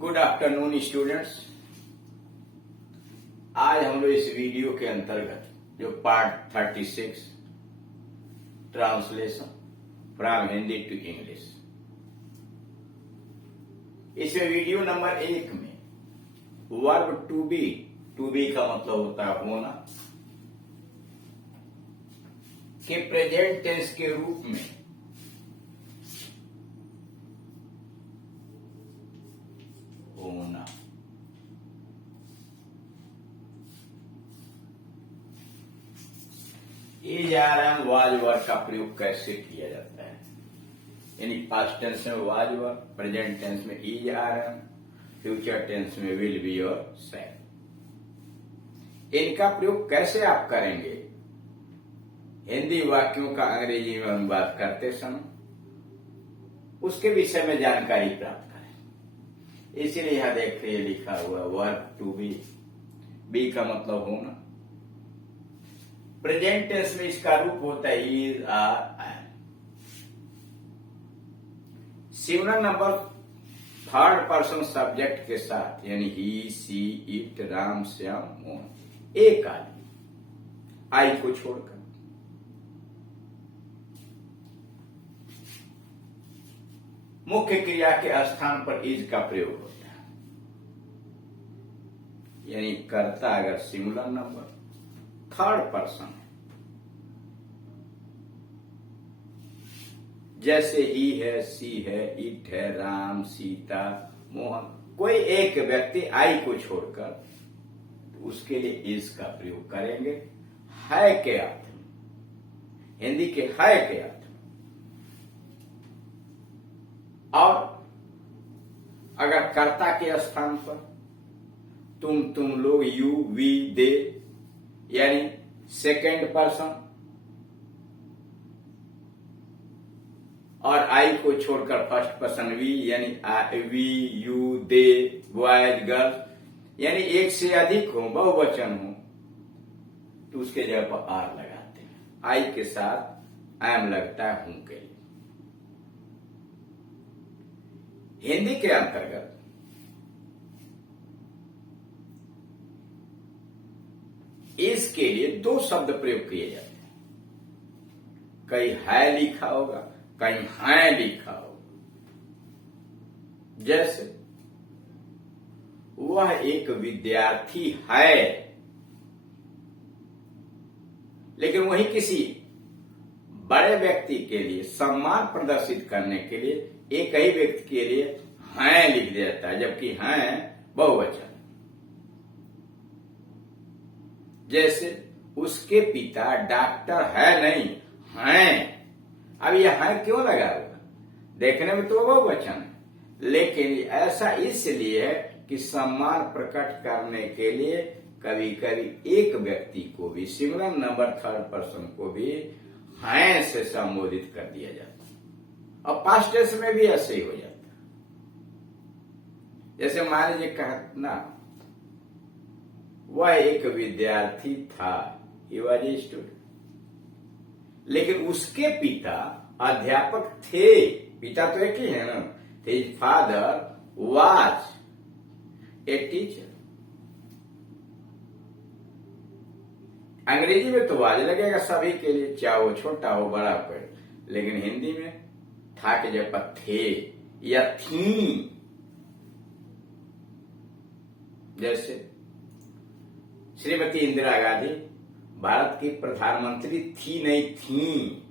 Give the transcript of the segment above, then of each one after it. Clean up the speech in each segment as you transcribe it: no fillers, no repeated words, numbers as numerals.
Good afternoon students. आज हम लोग इस वीडियो के अंतर्गत जो part 36 translation from Hindi to English, इसमें वीडियो नंबर 1 में वर्ब टू बी का मतलब होता है होना के प्रेजेंट टेंस के रूप में होना। इज आर वाज वर्ब का प्रयोग कैसे किया जाता है, यानी पास्ट टेंस में वाज वर्ब, प्रेजेंट टेंस में इज आर, फ्यूचर टेंस में विल बी और शैल। इनका प्रयोग कैसे आप करेंगे हिंदी वाक्यों का अंग्रेजी में अनुवाद करते समय, उसके विषय में जानकारी प्राप्त करें। इसीलिए यहां देखिए लिखा हुआ वर्ब टू बी का मतलब होना। प्रेजेंट टेंस में इसका रूप होता है is are am. Singular number third person subject के साथ, यानी he, she, it, Ram, Shyam, Mohan, एक आदमी, आई को छोड़कर। मुख्य क्रिया के स्थान पर इज का प्रयोग होता है, यानी कर्ता अगर सिंगुलर नंबर थर्ड पर्सन है, जैसे ही है, सी है, इट है, राम, सीता, मोहन, कोई एक व्यक्ति आई को छोड़कर, तो उसके लिए इज का प्रयोग करेंगे है के अर्थ में, हिंदी के है के अर्थ में। और अगर कर्ता के स्थान पर तुम लोग, यू, वी, दे, यानी सेकेंड पर्सन, और आई को छोड़कर फर्स्ट पर्सन वी, यानी we, you, they, boys, girls, यानी एक से अधिक हो, बहुवचन हो, तो उसके जगह पर आर लगाते हैं। आई के साथ एम लगता है हूं के लिए। हिंदी के अंतर्गत इसके लिए दो शब्द प्रयोग किए जाते हैं। कहीं है लिखा होगा, कहीं है लिखा होगा। जैसे वह एक विद्यार्थी है, लेकिन वही किसी बड़े व्यक्ति के लिए सम्मान प्रदर्शित करने के लिए एक ही व्यक्ति के लिए हैं लिख दिया जाता है, जबकि हैं बहुवचन। जैसे उसके पिता डॉक्टर है नहीं, हैं। अब यह है क्यों लगा हुआ, देखने में तो बहुवचन है, लेकिन ऐसा इसलिए है कि सम्मान प्रकट करने के लिए कभी कभी एक व्यक्ति को भी, सिंगुलर नंबर थर्ड पर्सन को भी हैं से संबोधित कर दिया जाता है। और पास्ट टेंस में भी ऐसे ही हो जाता है। जैसे मान लीजिए कहना वह एक विद्यार्थी था, ही वॉज ए स्टूडेंट, लेकिन उसके पिता अध्यापक थे। पिता तो एक ही है ना, his father was a teacher. अंग्रेजी में तो वाज लगेगा सभी के लिए, चाहे वो छोटा हो बड़ा हो, लेकिन हिंदी में था के जगह पर थे या थी। जैसे श्रीमती इंदिरा गांधी भारत की प्रधानमंत्री थी नहीं, थी।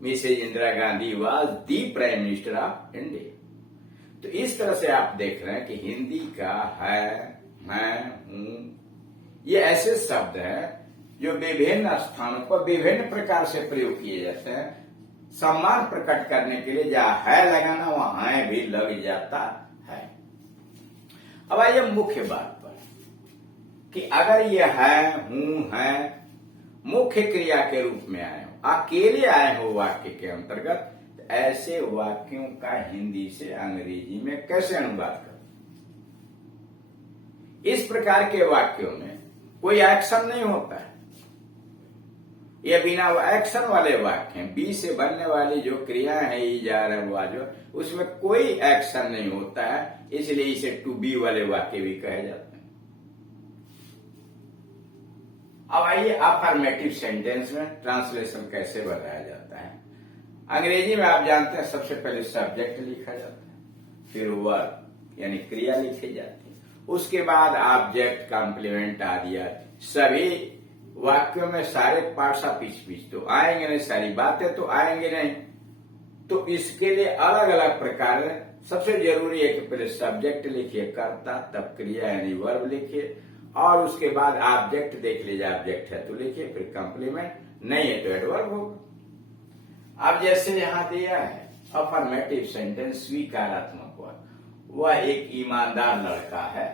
Mrs Indira Gandhi was the prime minister of India. तो इस तरह से आप देख रहे हैं कि हिंदी का है, मैं, हूं, ये ऐसे शब्द हैं जो विभिन्न स्थानों पर विभिन्न प्रकार से प्रयोग किए जाते हैं। सम्मान प्रकट करने के लिए जहां है लगाना, वहां है भी लग जाता है। अब आइए मुख्य बात पर कि अगर ये है, हूं, है मुख्य क्रिया के रूप में आए हो, अकेले आए हो वाक्य के अंतर्गत, तो ऐसे वाक्यों का हिंदी से अंग्रेजी में कैसे अनुवाद करें। इस प्रकार के वाक्यों में कोई एक्शन नहीं होता है, ये बिना एक्शन वाले वाक्य हैं। बी से बनने वाली जो क्रिया है इज आर एम वाज उसमें कोई एक्शन नहीं होता है, इसलिए इसे टू बी वाले वाक्य भी कहे जाते हैं। अब आइए अफर्मेटिव सेंटेंस में ट्रांसलेशन कैसे बताया जाता है। अंग्रेजी में आप जानते हैं सबसे पहले सब्जेक्ट लिखा जाता है, फिर वर्ब यानी क्रिया लिखी जाती है, उसके बाद ऑब्जेक्ट, कॉम्प्लीमेंट आदि सभी वाक्यों में सारे पार्ट्स ऑफ स्पीच तो आएंगे नहीं, सारी बातें तो आएंगे नहीं, तो इसके लिए अलग अलग प्रकार है। सबसे जरूरी है कि पहले सब्जेक्ट लिखिए कर्ता, तब क्रिया यानी वर्ब लिखिए, और उसके बाद ऑब्जेक्ट देख लीजिए, ऑब्जेक्ट है तो लिखिए, फिर कॉम्प्लीमेंट, नहीं है तो एडवर्ब होगा। अब जैसे यहां दिया है अफर्मेटिव सेंटेंस स्वीकारात्मक वर्ब, वह एक ईमानदार लड़का है,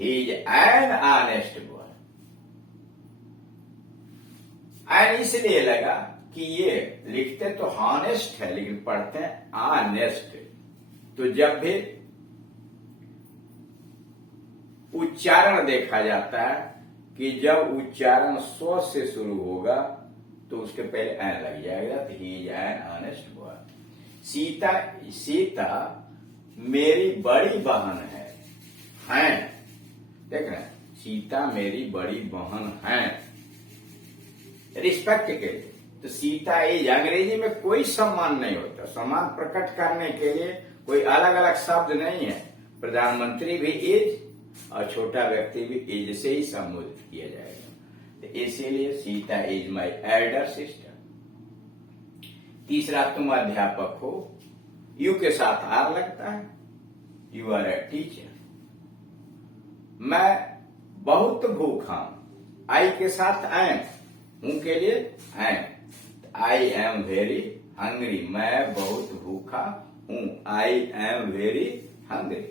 he is an honest boy. An इसलिए लगा कि ये लिखते तो हॉनेस्ट है लेकिन पढ़ते हैं ऑनेस्ट, तो जब भी उच्चारण देखा जाता है कि जब उच्चारण स्व से शुरू होगा तो उसके पहले एन लग जाएगा, तो he is an honest boy. Sita मेरी बड़ी बहन है, देख रहे हैं, सीता मेरी बड़ी बहन है, रिस्पेक्ट के लिए। तो सीता इज, अंग्रेजी में कोई सम्मान नहीं होता, सम्मान प्रकट करने के लिए कोई अलग अलग शब्द नहीं है। प्रधानमंत्री भी इज और छोटा व्यक्ति भी इज से ही संबोधित किया जाएगा, तो इसीलिए Sita is my elder sister. तीसरा, तुम अध्यापक हो, यू के साथ आर लगता है, यू आर ए टीचर। मैं बहुत भूखा हूं, आई के साथ एम, हूं के लिए am, I am very hungry, मैं बहुत भूखा हूं, I am very hungry.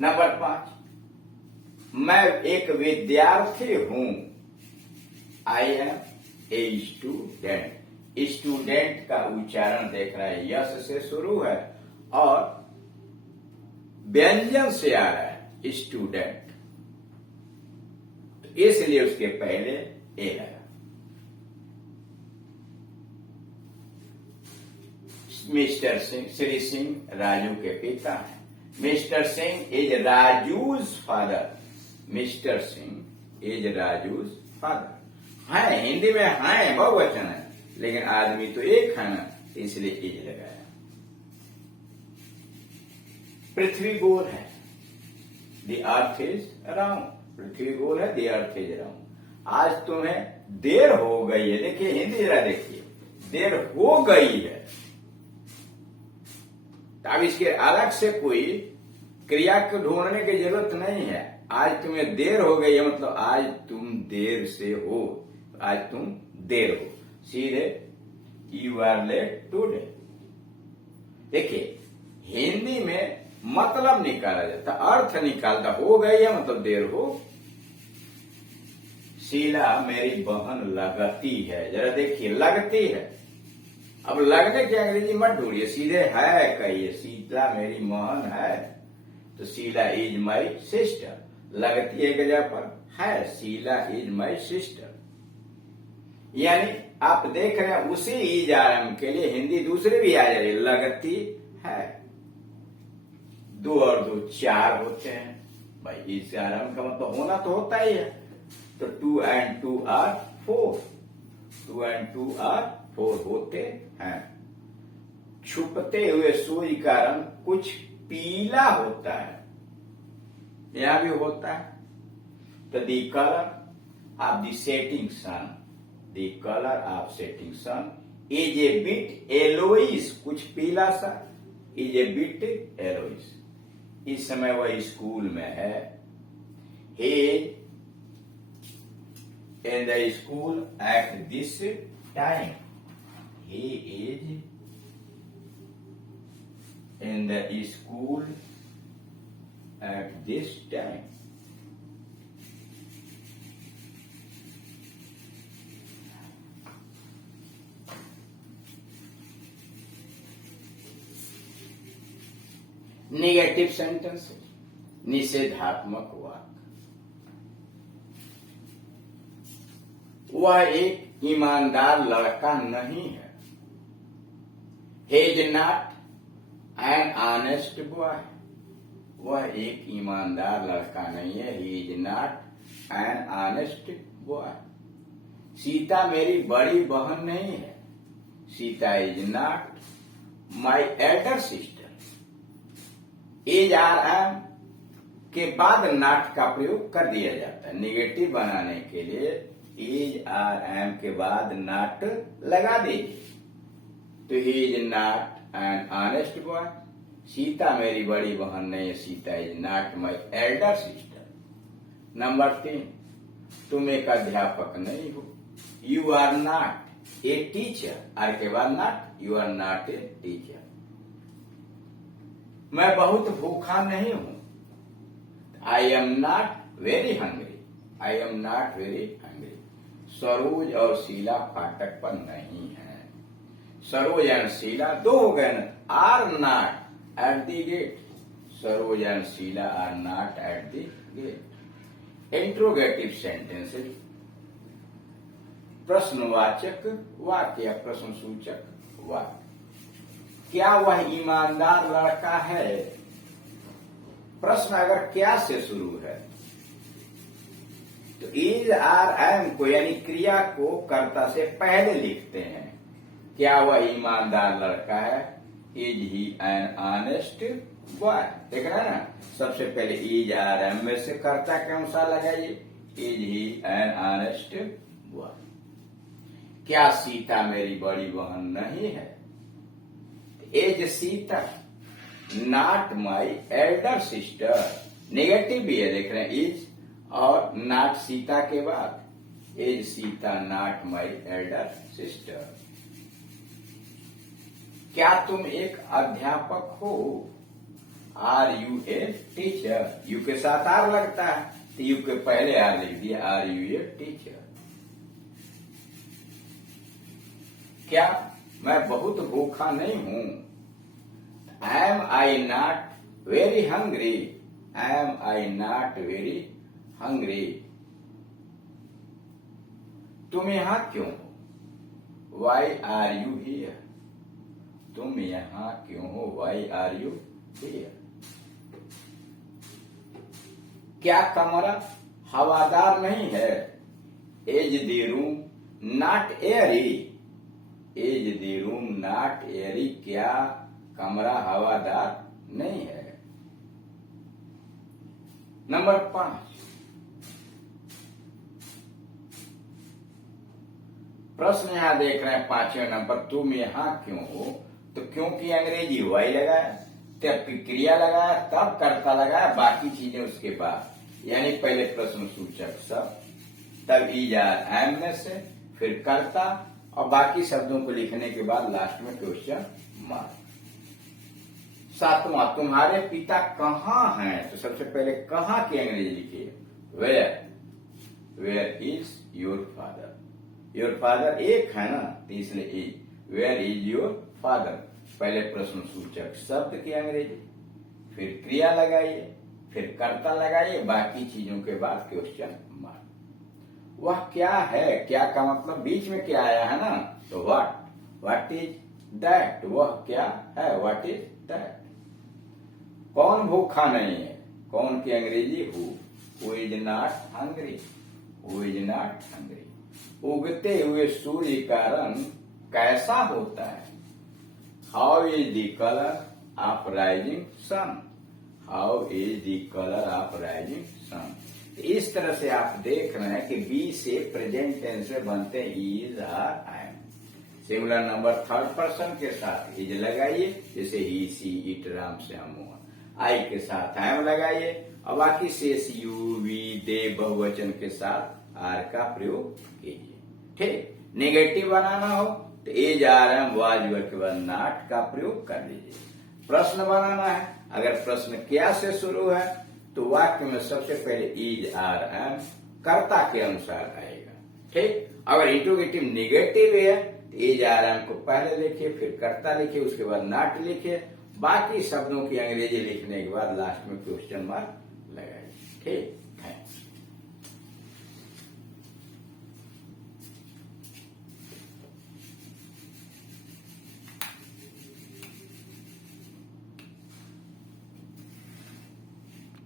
Number 5, मैं एक विद्यार्थी हूं, I am a student. Student का उच्चारण देख रहे हैं, यस से शुरू है और व्यंजन से आ रहा है स्टूडेंट, तो इसलिए उसके पहले ए लगा। मिस्टर सिंह, श्री सिंह राजू के पिता हैं। Mister Singh is Raju's father, mister Singh is Raju's father. है, हिंदी में है बहुवचन है, लेकिन आदमी तो एक है ना, इसलिए इज लगाया। पृथ्वी गोल है, द अर्थ इज राउंड, पृथ्वी गोल है, द अर्थ इज राउंड। आज तुम्हें देर हो गई है, देखिए हिंदी जरा देखिए, देर हो गई है, अब इसके अलग से कोई क्रिया को ढूंढने की जरूरत नहीं है। आज तुम्हें देर हो गई है मतलब आज तुम देर से हो, आज तुम देर हो, सीधे यू आर लेट टुडे। देखिए हिंदी में मतलब निकाला जाता, अर्थ निकालता, हो गई है मतलब देर हो। शीला मेरी बहन लगती है, जरा देखिए लगती है, अब लगने की अंग्रेजी मत ढूंढिए, सीधे है कहिए, शीला मेरी बहन है, तो शीला इज माई सिस्टर। लगती है जगह पर है, शीला इज माई सिस्टर। यानी आप देख रहे हैं उसी इज आरएम के लिए हिंदी दूसरी भी आ जा रही, लगती है। 2 और 2 4 होते हैं भाई, इज आरएम का मतलब होना तो होता ही है, तो 2 and 2 are 4, 2 and 2 are 4 होते हैं। छुपते हुए सूर्य का रंग कुछ पीला होता है, यहां भी होता है, तो the colour of the setting sun, the colour of setting sun is a bit yellowish, कुछ पीला सा, इज ए बिट येलोइश। इस समय वह स्कूल में है, he in the school at this time, he is in the school at this time. Negative sentence, निषेधात्मक वाक्य। वह एक ईमानदार लड़का नहीं है। he is not an honest boy. वह एक ईमानदार लड़का नहीं है। he is not an honest boy. Sita मेरी बड़ी बहन नहीं है। Sita is not my elder sister. Is are am के बाद नॉट का प्रयोग कर दिया जाता है। निगेटिव बनाने के लिए इज आर एम के बाद नॉट लगा दीजिए। तो he is not an honest boy. Sita मेरी बड़ी बहन नहीं है। Sita is not my elder sister. Number 3, तुम एक अध्यापक नहीं हो। You are not a teacher. Are के बाद not, you are not a teacher. मैं बहुत भूखा नहीं हूं। I am not very hungry. I am not very hungry. Saroj और शीला फाटक पर नहीं है। सरोज एंड शीला दो हो गए ना। Are not at the gate. Saroj and Sheela are not at the gate. Interrogative sentences, प्रश्नवाचक वाक्य या प्रश्न सूचक वाक्य। क्या वह ईमानदार लड़का है? प्रश्न अगर क्या से शुरू है तो इज आर एम को यानी क्रिया को कर्ता से पहले लिखते हैं। क्या वह ईमानदार लड़का है? Is he an honest boy. देख रहे हैं ना, सबसे पहले इज आर एम में से कर्ता के अनुसार लगाइए। Is he an honest boy. क्या सीता मेरी बड़ी बहन नहीं है? Is Sita not my elder sister. Negative भी है, देख रहे हैं, इज और नॉट सीता के बाद। Is Sita not my elder sister. क्या तुम एक अध्यापक हो? Are you a teacher. You के साथ आर लगता है तो यू के पहले आर लिख दिया। Are you a teacher. क्या मैं बहुत भूखा नहीं हूं? Am I not very hungry. Am I not very hungry. तुम यहां क्यों हो? Why are you here. तुम यहां क्यों हो? Why are you here. क्या कमरा हवादार नहीं है? Is the room not airy. Is the room not airy. क्या कमरा हवादार नहीं है? नंबर 5, प्रश्न यहां देख रहे हैं 5वें नंबर, तुम यहां क्यों हो? तो क्योंकि अंग्रेजी वाई लगाया, तब क्रिया लगाया, तब कर्ता लगाया, बाकी चीजें उसके बाद। यानी पहले प्रश्न सूचक सब, तब इज आर एम में से, फिर कर्ता और बाकी शब्दों को लिखने के बाद लास्ट में क्वेश्चन मार्क। 7वां, तुम्हारे पिता कहाँ हैं? तो सबसे पहले कहाँ की अंग्रेजी लिखिए, where. Where is your father. Your father एक है ना, तो इसलिए is. Where is your father. पहले प्रश्न सूचक शब्द की अंग्रेजी, फिर क्रिया लगाइए, फिर कर्ता लगाइए, बाकी चीजों के बाद क्वेश्चन मार्क। वह क्या है? क्या का मतलब बीच में क्या आया है ना, तो व्हाट। What is that. वह क्या है? What is that. कौन भूखा नहीं है? कौन की अंग्रेजी who is not hungry. Who is not hungry. उगते हुए सूर्य का रंग कैसा होता है? How is the colour of rising sun. How is the colour of rising sun. इस तरह से आप देख रहे हैं कि बी से प्रेजेंट टेंस में बनते is are am. Singular number third person के साथ इज लगाइए, जैसे he she it Ram Shyam Mohan. I के साथ एम लगाइए और बाकी शेष यू वी दे बहुवचन के साथ आर का प्रयोग कीजिए। ठीक, नेगेटिव बनाना हो तो is are am was were के बाद नॉट का प्रयोग कर लीजिए। प्रश्न बनाना है, अगर प्रश्न क्या से शुरू है तो वाक्य में सबसे पहले इज आर एम कर्ता के अनुसार आएगा। ठीक, अगर इंट्रोगेटिव नेगेटिव है तो इज आर एम को पहले लिखिए, फिर कर्ता लिखिए, उसके बाद नॉट लिखिए, बाकी शब्दों की अंग्रेजी लिखने के बाद लास्ट में क्वेश्चन मार्क लगाइए। ठीक।